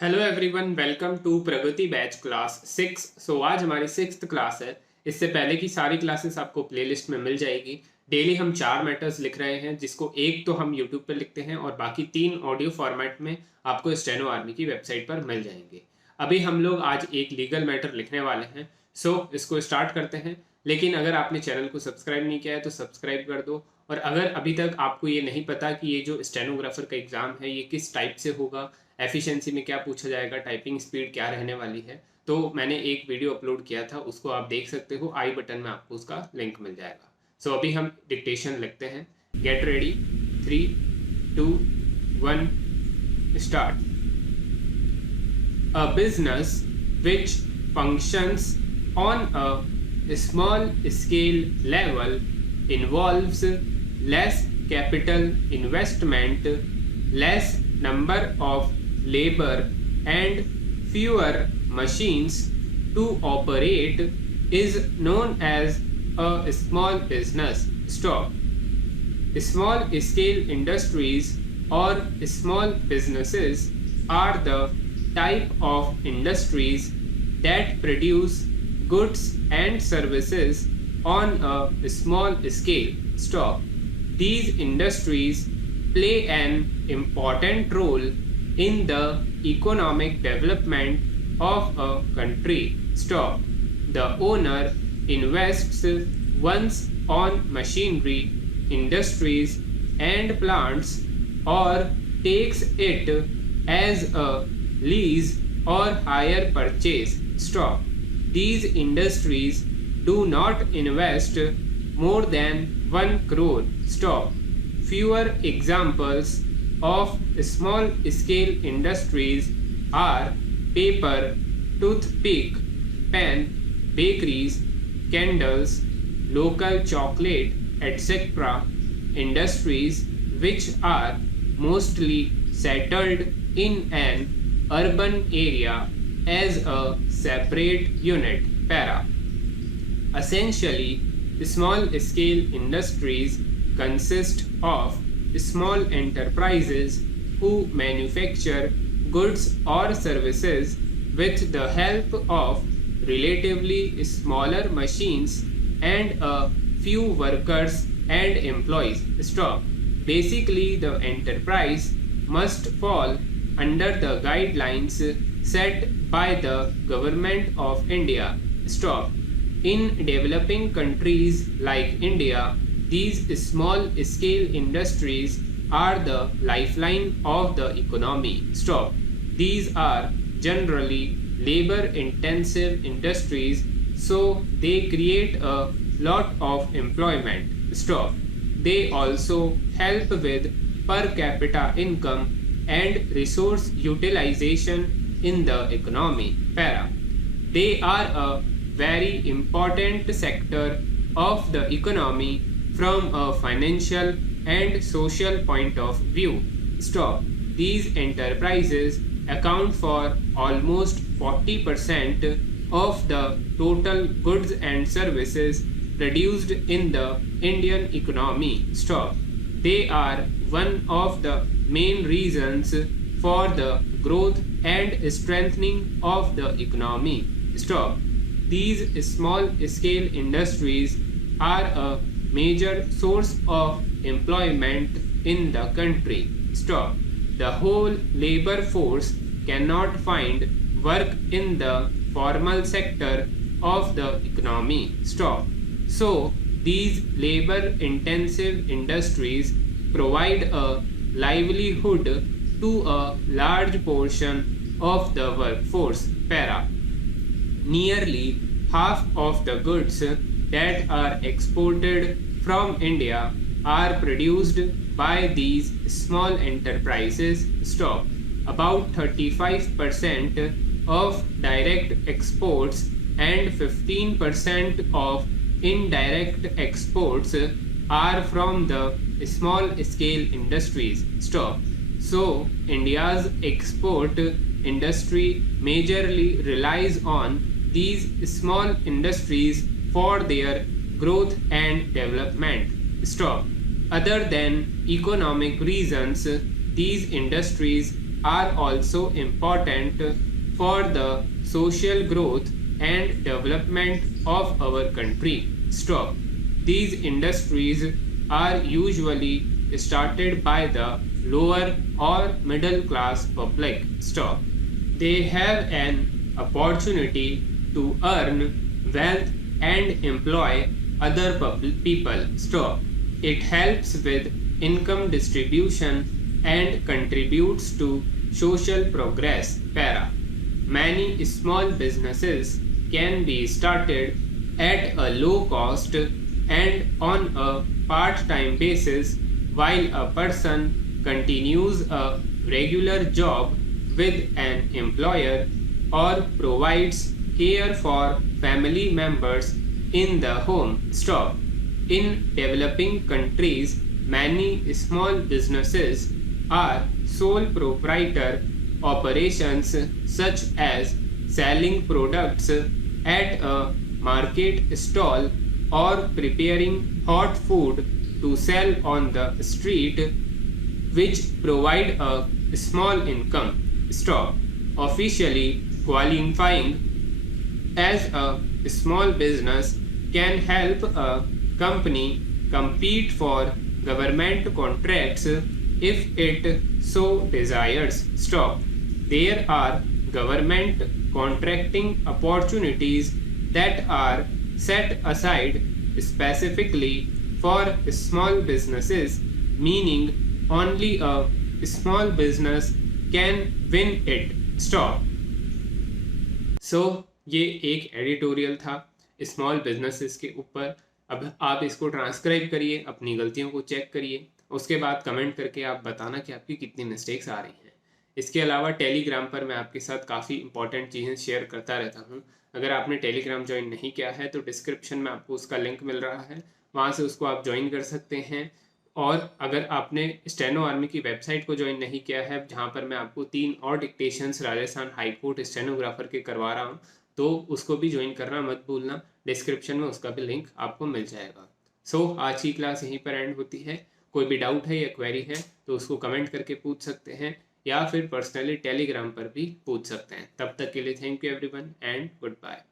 Hello everyone, welcome to Pragati batch class 6। आज हमारी 6th class है। इससे पहले की सारी क्लासेस आपको प्लेलिस्ट में मिल जाएगी। डेली हम 4 मैटर्स लिख रहे हैं, जिसको एक तो हम यूट्यूब पर लिखते हैं और बाकी 3 ऑडियो फॉर्मेट में आपको स्टेनो आर्मी की वेबसाइट पर मिल जाएंगे। अभी हम लोग आज एक लीगल मैटर लिखने वाले हैं, इसको स्टार्ट करते हैं। लेकिन अगर आपने चैनल को सब्सक्राइब नहीं किया है तो सब्सक्राइब कर दो। और अगर अभी तक आपको ये नहीं पता कि ये जो स्टेनोग्राफर का एग्ज़ाम है ये किस टाइप से होगा, एफिशिएंसी में क्या पूछा जाएगा, टाइपिंग स्पीड क्या रहने वाली है, तो मैंने एक वीडियो अपलोड किया था, उसको आप देख सकते हो। आई बटन में आपको उसका लिंक मिल जाएगा। अभी हम डिक्टेशन लिखते हैं। Get ready, 3, 2, 1, start. A business which functions on a small scale level involves less capital investment, less number of labor, and fewer machines to operate is known as a small business. Stop. Small scale industries or small businesses are the type of industries that produce goods and services on a small scale. Stop. These industries play an important role in the economic development of a country. Stop. The owner invests once on machinery, industries, and plants, or takes it as a lease or hire purchase. Stop. These industries do not invest more than 1 crore. Stop. Fewer examples of small scale industries are paper, toothpick, pen, bakeries, candles, local chocolate, etc. Industries which are mostly settled in an urban area as a separate unit. Para. Essentially, small scale industries consist of small enterprises who manufacture goods or services with the help of relatively smaller machines and a few workers and employees. Stop. Basically, the enterprise must fall under the guidelines set by the government of India. Stop. In developing countries like India, these small scale industries are the lifeline of the economy. Stop. These are generally labor intensive industries, so they create a lot of employment. Stop. They also help with per capita income and resource utilization in the economy. Para. They are a very important sector of the economy from a financial and social point of view. Stop. These enterprises account for almost 40% of the total goods and services produced in the Indian economy. Stop. They are one of the main reasons for the growth and strengthening of the economy. Stop. These small scale industries are a major source of employment in the country. Stop. The whole labor force cannot find work in the formal sector of the economy. Stop. So, these labor intensive industries provide a livelihood to a large portion of the workforce. Para. Nearly half of the goods that are exported from India are produced by these small enterprises. Stop. About 35% of direct exports and 15% of indirect exports are from the small scale industries. Stop. So, India's export industry majorly relies on these small industries for their growth and development. Stop. Other than economic reasons, these industries are also important for the social growth and development of our country. Stop. These industries are usually started by the lower or middle class public. Stop. They have an opportunity to earn wealth and employ other people. Stop. It helps with income distribution and contributes to social progress. Para. Many small businesses can be started at a low cost and on a part-time basis while a person continues a regular job with an employer or provides care for family members in the home. Stop. In developing countries, many small businesses are sole proprietor operations such as selling products at a market stall or preparing hot food to sell on the street, which provide a small income. Stop. Officially qualifying as a small business can help a company compete for government contracts if it so desires. Stop. There are government contracting opportunities that are set aside specifically for small businesses, meaning only a small business can win it. Stop. सो ये एक editorial था small businesses के ऊपर. अब आप इसको transcribe करिए, अपनी गलतियों को चेक करिए, उसके बाद कमेंट करके आप बताना कि आपकी कितनी मिस्टेक्स आ रही हैं. इसके अलावा टेलीग्राम पर मैं आपके साथ काफ़ी इंपॉर्टेंट चीज़ें शेयर करता रहता हूँ. अगर आपने टेलीग्राम ज्वाइन नहीं किया है तो डिस्क्रिप्शन में आपको उसका लिंक मिल रहा है, वहाँ से उसको आप ज्वाइन कर सकते हैं. और अगर आपने स्टेनो आर्मी की वेबसाइट को ज्वाइन नहीं किया है, जहाँ पर मैं आपको 3 और डिक्टेशंस राजस्थान हाईकोर्ट स्टेनोग्राफर के करवा रहा हूँ, तो उसको भी ज्वाइन करना मत भूलना. डिस्क्रिप्शन में उसका भी लिंक आपको मिल जाएगा. सो आज की क्लास यहीं पर एंड होती है. कोई भी डाउट है या क्वेरी है तो उसको कमेंट करके पूछ सकते हैं या फिर पर्सनली टेलीग्राम पर भी पूछ सकते हैं. तब तक के लिए thank you everyone and good bye.